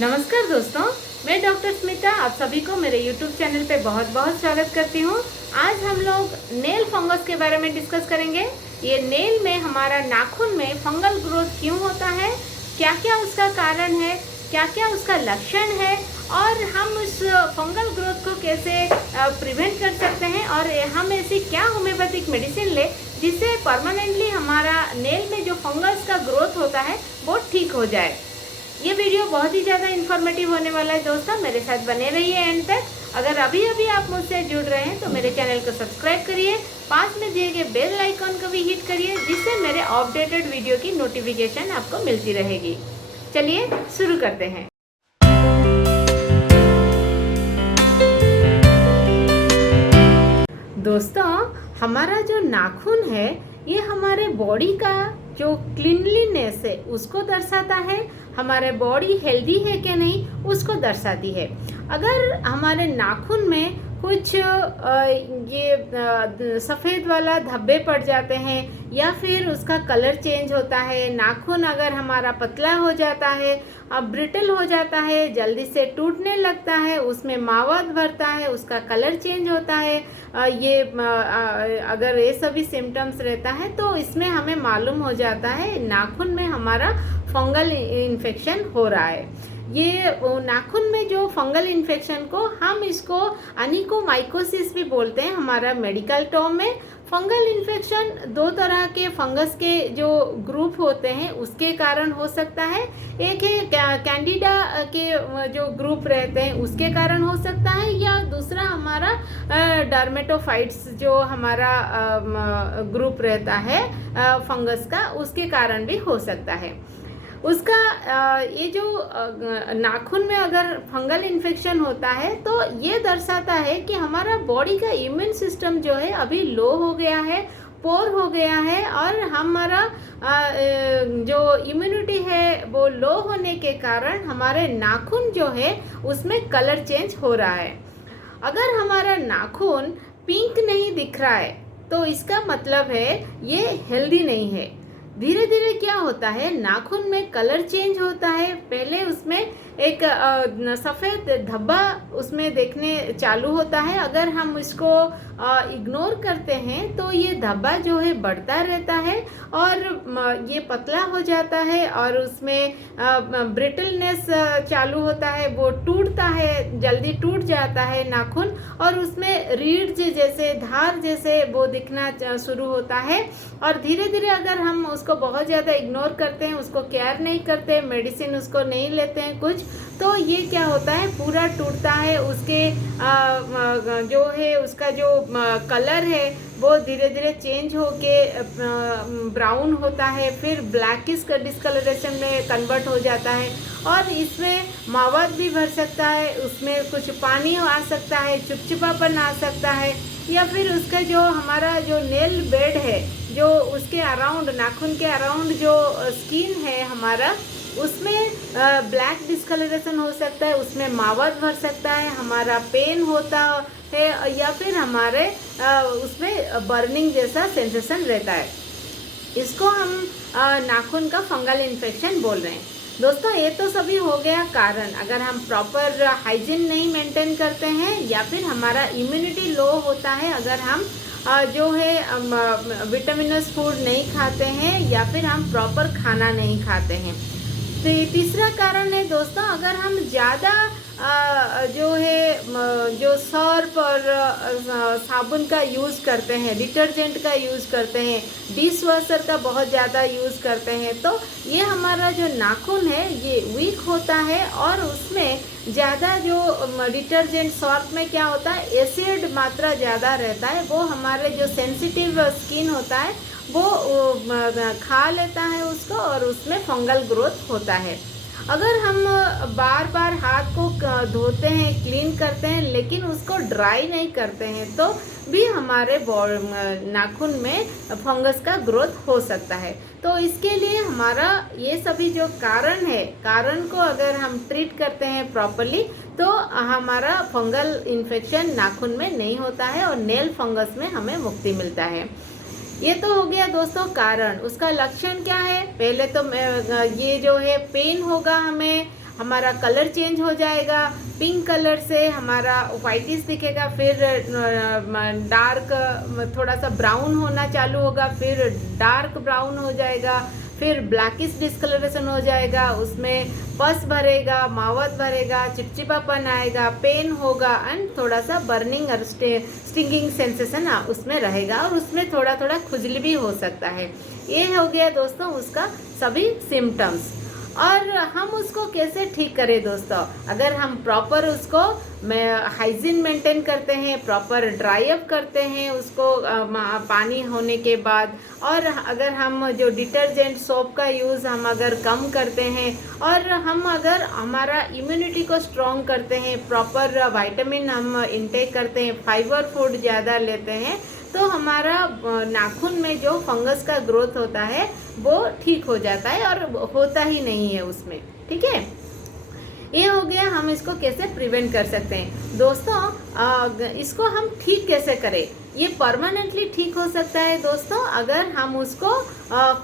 नमस्कार दोस्तों, मैं डॉक्टर स्मिता आप सभी को मेरे YouTube चैनल पे बहुत बहुत स्वागत करती हूँ। आज हम लोग नेल फंगस के बारे में डिस्कस करेंगे। ये नेल में हमारा नाखून में फंगल ग्रोथ क्यों होता है, क्या क्या उसका कारण है, क्या क्या उसका लक्षण है और हम उस फंगल ग्रोथ को कैसे प्रिवेंट कर सकते हैं और हम ऐसी क्या होम्योपैथिक मेडिसिन ले जिससे परमानेंटली हमारा नेल में जो फंगस का ग्रोथ होता है वो ठीक हो जाए। ये वीडियो बहुत ही ज़्यादा इन्फॉर्मेटिव होने वाला है दोस्तों, मेरे साथ बने रहिए एंड तक। अगर अभी अभी आप मुझसे जुड़ रहे हैं तो मेरे चैनल को सब्सक्राइब करिए, पास में दिए गए बेल आइकॉन को भी हिट करिए जिससे मेरे अपडेटेड वीडियो की नोटिफिकेशन आपको मिलती रहेगी। चलिए शुरू करते हैं। दोस्तों, हमारा जो नाखून है ये हमारे बॉडी का जो क्लीनलीनेस है उसको दर्शाता है, हमारे बॉडी हेल्दी है कि नहीं उसको दर्शाती है। अगर हमारे नाखून में कुछ ये सफ़ेद वाला धब्बे पड़ जाते हैं या फिर उसका कलर चेंज होता है, नाखून अगर हमारा पतला हो जाता है, अब ब्रिटल हो जाता है, जल्दी से टूटने लगता है, उसमें मावाद भरता है, उसका कलर चेंज होता है, अगर ये सभी सिम्टम्स रहता है तो इसमें हमें मालूम हो जाता है नाखून में हमारा फंगल इन्फेक्शन हो रहा है। ये नाखून में जो फंगल इन्फेक्शन को हम इसको अनिकोमाइकोसिस भी बोलते हैं हमारा मेडिकल टर्म में। फंगल इन्फेक्शन दो तरह के फंगस के जो ग्रुप होते हैं उसके कारण हो सकता है। एक है कैंडिडा के जो ग्रुप रहते हैं उसके कारण हो सकता है, या दूसरा हमारा डर्मेटोफाइट्स जो हमारा ग्रुप रहता है फंगस का, उसके कारण भी हो सकता है। उसका ये जो नाखून में अगर फंगल इन्फेक्शन होता है तो ये दर्शाता है कि हमारा बॉडी का इम्यून सिस्टम जो है अभी लो हो गया है, पोर हो गया है और हमारा जो इम्यूनिटी है वो लो होने के कारण हमारे नाखून जो है उसमें कलर चेंज हो रहा है। अगर हमारा नाखून पिंक नहीं दिख रहा है तो इसका मतलब है ये हेल्दी नहीं है। धीरे धीरे क्या होता है, नाखून में कलर चेंज होता है। पहले उसमें एक सफ़ेद धब्बा उसमें देखने चालू होता है। अगर हम इसको इग्नोर करते हैं तो ये धब्बा जो है बढ़ता रहता है और ये पतला हो जाता है और उसमें ब्रिटलनेस चालू होता है, वो टूटता है, जल्दी टूट जाता है नाखून और उसमें रीढ़ जैसे धार जैसे वो दिखना शुरू होता है। और धीरे धीरे अगर हम उसको बहुत ज़्यादा इग्नोर करते हैं, उसको केयर नहीं करते, मेडिसिन उसको नहीं लेते हैं कुछ, तो ये क्या होता है पूरा टूटता है। उसके जो है उसका जो कलर है वो धीरे धीरे चेंज होके ब्राउन होता है, फिर ब्लैकिश डिस्कलरेशन में कन्वर्ट हो जाता है और इसमें मावाद भी भर सकता है, उसमें कुछ पानी आ सकता है, चिपचिपापन आ सकता है, या फिर उसका जो हमारा जो नेल बेड है जो उसके अराउंड नाखून के अराउंड जो स्किन है हमारा, उसमें ब्लैक डिस्कलरेशन हो सकता है, उसमें मावाद भर सकता है, हमारा पेन होता है या फिर हमारे उसमें बर्निंग जैसा सेंसेशन रहता है। इसको हम नाखून का फंगल इन्फेक्शन बोल रहे हैं। दोस्तों, ये तो सभी हो गया कारण। अगर हम प्रॉपर हाइजीन नहीं मेंटेन करते हैं या फिर हमारा इम्यूनिटी लो होता है, अगर हम जो है विटामिनस फूड नहीं खाते हैं या फिर हम प्रॉपर खाना नहीं खाते हैं। तो तीसरा कारण है दोस्तों, अगर हम ज़्यादा जो है जो सर्फ और साबुन का यूज़ करते हैं, डिटर्जेंट का यूज़ करते हैं, डिश वॉशर का बहुत ज़्यादा यूज़ करते हैं, तो ये हमारा जो नाखून है ये वीक होता है और उसमें ज़्यादा जो डिटर्जेंट सर्फ में क्या होता है एसिड मात्रा ज़्यादा रहता है, वो हमारे जो सेंसिटिव स्किन होता है वो खा लेता है उसको और उसमें फंगल ग्रोथ होता है। अगर हम बार बार हाथ को धोते हैं, क्लीन करते हैं, लेकिन उसको ड्राई नहीं करते हैं तो भी हमारे नाखून में फंगस का ग्रोथ हो सकता है। तो इसके लिए हमारा ये सभी जो कारण है, कारण को अगर हम ट्रीट करते हैं प्रॉपरली तो हमारा फंगल इन्फेक्शन नाखून में नहीं होता है और नेल फंगस में हमें मुक्ति मिलता है। ये तो हो गया दोस्तों कारण। उसका लक्षण क्या है, पहले तो ये जो है पेन होगा हमें, हमारा कलर चेंज हो जाएगा, पिंक कलर से हमारा वाइटिश दिखेगा, फिर डार्क थोड़ा सा ब्राउन होना चालू होगा, फिर डार्क ब्राउन हो जाएगा, फिर ब्लैकिश डिस्कलरेशन हो जाएगा, उसमें पस भरेगा, मावत भरेगा, चिपचिपापन आएगा, पेन होगा एंड थोड़ा सा बर्निंग और स्टिंगिंग सेंसेशन उसमें रहेगा और उसमें थोड़ा थोड़ा खुजली भी हो सकता है। ये हो गया दोस्तों उसका सभी सिम्टम्स। और हम उसको कैसे ठीक करें दोस्तों? अगर हम प्रॉपर उसको हाइजीन मेंटेन करते हैं, प्रॉपर ड्राई अप करते हैं उसको पानी होने के बाद, और अगर हम जो डिटर्जेंट सोप का यूज़ हम अगर कम करते हैं, और हम अगर हमारा इम्यूनिटी को स्ट्रॉन्ग करते हैं, प्रॉपर विटामिन हम इनटेक करते हैं, फाइबर फूड ज़्यादा लेते हैं, तो हमारा नाखून में जो फंगस का ग्रोथ होता है वो ठीक हो जाता है और होता ही नहीं है उसमें। ठीक है, ये हो गया हम इसको कैसे प्रिवेंट कर सकते हैं। दोस्तों इसको हम ठीक कैसे करें? ये परमानेंटली ठीक हो सकता है दोस्तों अगर हम उसको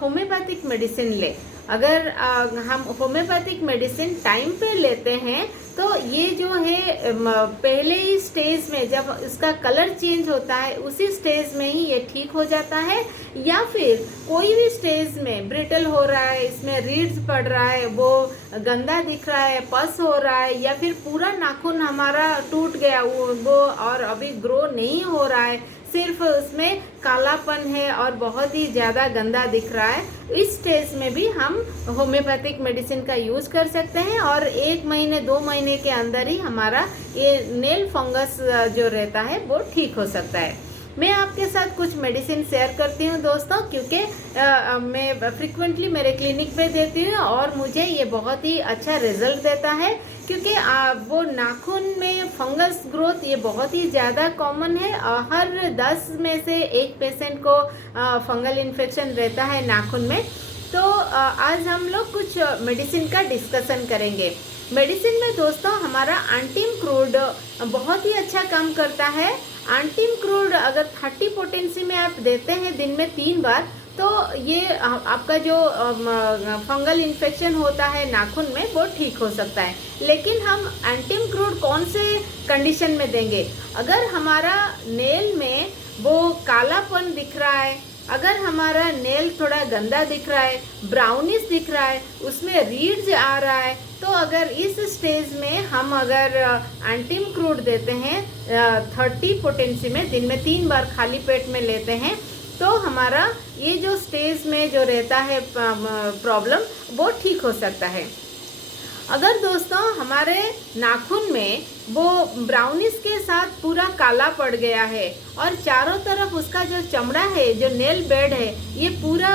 होम्योपैथिक मेडिसिन ले। अगर हम होम्योपैथिक मेडिसिन टाइम पे लेते हैं तो ये जो है पहले ही स्टेज में जब इसका कलर चेंज होता है उसी स्टेज में ही ये ठीक हो जाता है, या फिर कोई भी स्टेज में ब्रिटल हो रहा है, इसमें रीड्स पड़ रहा है, वो गंदा दिख रहा है, पस हो रहा है, या फिर पूरा नाखून हमारा टूट गया वो और अभी ग्रो नहीं हो रहा है, सिर्फ उसमें कालापन है और बहुत ही ज़्यादा गंदा दिख रहा है, इस स्टेज में भी हम होम्योपैथिक मेडिसिन का यूज़ कर सकते हैं और 1 महीने 2 महीने के अंदर ही हमारा ये नेल फंगस जो रहता है वो ठीक हो सकता है। मैं आपके साथ कुछ मेडिसिन शेयर करती हूँ दोस्तों, क्योंकि मैं फ्रिक्वेंटली मेरे क्लिनिक पे देती हूँ और मुझे ये बहुत ही अच्छा रिजल्ट देता है, क्योंकि वो नाखून में फंगस ग्रोथ ये बहुत ही ज़्यादा कॉमन है। हर 10 में से 1 पेशेंट को फंगल इन्फेक्शन रहता है नाखून में। तो आज हम लोग कुछ मेडिसिन का डिस्कशन करेंगे। मेडिसिन में दोस्तों हमारा एंटीम क्रूड बहुत ही अच्छा काम करता है। एंटीम क्रूड अगर 30 पोटेंसी में आप देते हैं दिन में 3 बार, तो ये आपका जो फंगल इन्फेक्शन होता है नाखून में वो ठीक हो सकता है। लेकिन हम एंटीम क्रूड कौन से कंडीशन में देंगे? अगर हमारा नेल में वो कालापन दिख रहा है, अगर हमारा नेल थोड़ा गंदा दिख रहा है, ब्राउनिश दिख रहा है, उसमें रीड्स आ रहा है, तो अगर इस स्टेज में हम अगर एंटीम क्रूड देते हैं 30 पोटेंसी में दिन में 3 बार खाली पेट में लेते हैं, तो हमारा ये जो स्टेज में जो रहता है प्रॉब्लम वो ठीक हो सकता है। अगर दोस्तों हमारे नाखून में वो ब्राउनिश के साथ पूरा काला पड़ गया है और चारों तरफ उसका जो चमड़ा है, जो नेल बेड है, ये पूरा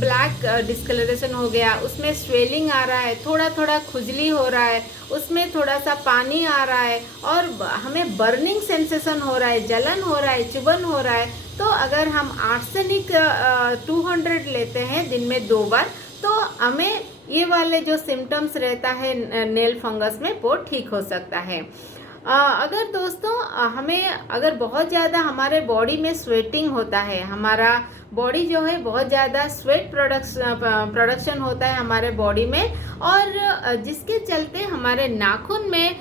ब्लैक डिस्कलरेशन हो गया, उसमें स्वेलिंग आ रहा है, थोड़ा थोड़ा खुजली हो रहा है, उसमें थोड़ा सा पानी आ रहा है और हमें बर्निंग सेंसेशन हो रहा है, जलन हो रहा है, चुभन हो रहा है, तो अगर हम आर्सेनिक 200 लेते हैं दिन में 2 बार, तो हमें ये वाले जो सिम्टम्स रहता है नेल फंगस में वो ठीक हो सकता है। अगर दोस्तों हमें अगर बहुत ज़्यादा हमारे बॉडी में स्वेटिंग होता है, हमारा बॉडी जो है बहुत ज़्यादा स्वेट प्रोडक्शन होता है हमारे बॉडी में, और जिसके चलते हमारे नाखून में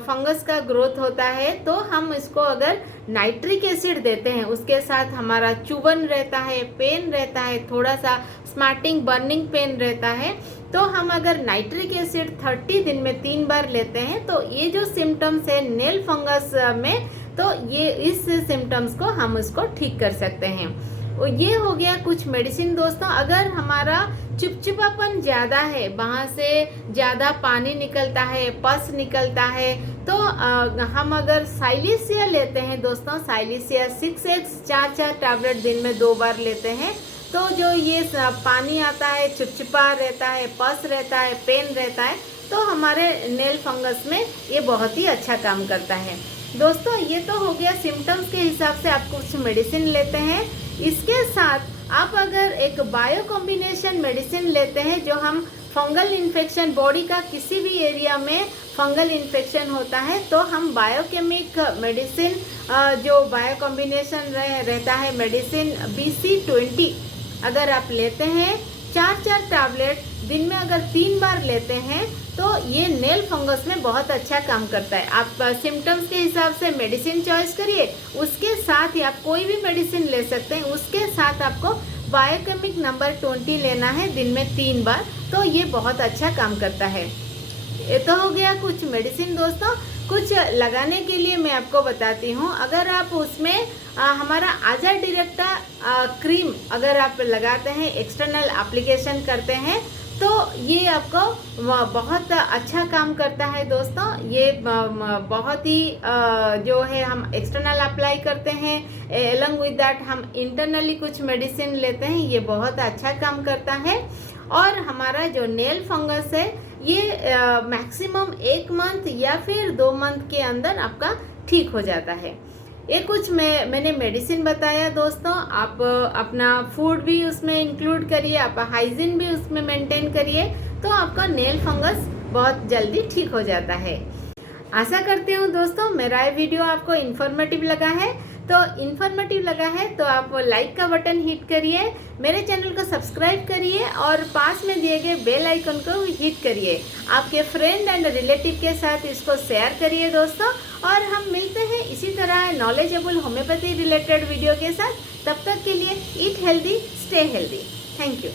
फंगस का ग्रोथ होता है, तो हम इसको अगर नाइट्रिक एसिड देते हैं, उसके साथ हमारा चुभन रहता है, पेन रहता है, थोड़ा सा स्मार्टिंग बर्निंग पेन रहता है, तो हम अगर नाइट्रिक एसिड 30 दिन में 3 बार लेते हैं, तो ये जो सिम्टम्स है नेल फंगस में, तो ये इस सिम्टम्स को हम उसको ठीक कर सकते हैं। और ये हो गया कुछ मेडिसिन दोस्तों। अगर हमारा चिपचिपापन ज़्यादा है, वहाँ से ज़्यादा पानी निकलता है, पस निकलता है, तो हम अगर साइलिसिया लेते हैं दोस्तों, साइलिसिया 6x 4 टैबलेट दिन में 2 बार लेते हैं, तो जो ये पानी आता है, चिपचिपा रहता है, पस रहता है, पेन रहता है, तो हमारे नेल फंगस में ये बहुत ही अच्छा काम करता है। दोस्तों ये तो हो गया सिम्टम्स के हिसाब से आप कुछ मेडिसिन लेते हैं। इसके साथ आप अगर एक बायो कॉम्बिनेशन मेडिसिन लेते हैं, जो हम फंगल इन्फेक्शन, बॉडी का किसी भी एरिया में फंगल इन्फेक्शन होता है, तो हम बायोकेमिक मेडिसिन जो बायो कॉम्बिनेशन रहता है मेडिसिन BC20 अगर आप लेते हैं 4 टैबलेट दिन में अगर 3 बार लेते हैं तो ये नेल फंगस में बहुत अच्छा काम करता है। आप सिम्टम्स के हिसाब से मेडिसिन चॉइस करिए, उसके साथ ही आप कोई भी मेडिसिन ले सकते हैं, उसके साथ आपको बायोकेमिक नंबर 20 लेना है दिन में 3 बार, तो ये बहुत अच्छा काम करता है। ये तो हो गया कुछ मेडिसिन दोस्तों। कुछ लगाने के लिए मैं आपको बताती हूँ। अगर आप उसमें हमारा आजा डायरेक्टा क्रीम अगर आप लगाते हैं, एक्सटर्नल एप्लीकेशन करते हैं, तो ये आपको बहुत अच्छा काम करता है दोस्तों। ये बहुत ही जो है हम एक्सटर्नल अप्लाई करते हैं, एलॉन्ग विद दैट हम इंटरनली कुछ मेडिसिन लेते हैं, ये बहुत अच्छा काम करता है। और हमारा जो नेल फंगस है ये मैक्सिमम 1 मंथ या फिर 2 मंथ के अंदर आपका ठीक हो जाता है। ये कुछ मैंने मेडिसिन बताया दोस्तों। आप अपना फूड भी उसमें इंक्लूड करिए, आप हाइजीन भी उसमें मेंटेन करिए, तो आपका नेल फंगस बहुत जल्दी ठीक हो जाता है। आशा करती हूँ दोस्तों मेरा ये वीडियो आपको इन्फॉर्मेटिव लगा है। तो इन्फॉर्मेटिव लगा है तो आप लाइक का बटन हिट करिए, मेरे चैनल को सब्सक्राइब करिए और पास में दिए गए बेल आइकन को हिट करिए। आपके फ्रेंड एंड रिलेटिव के साथ इसको शेयर करिए दोस्तों। और हम मिलते हैं इसी तरह नॉलेजेबल होम्योपैथी रिलेटेड वीडियो के साथ। तब तक के लिए eat healthy, stay healthy. Thank you.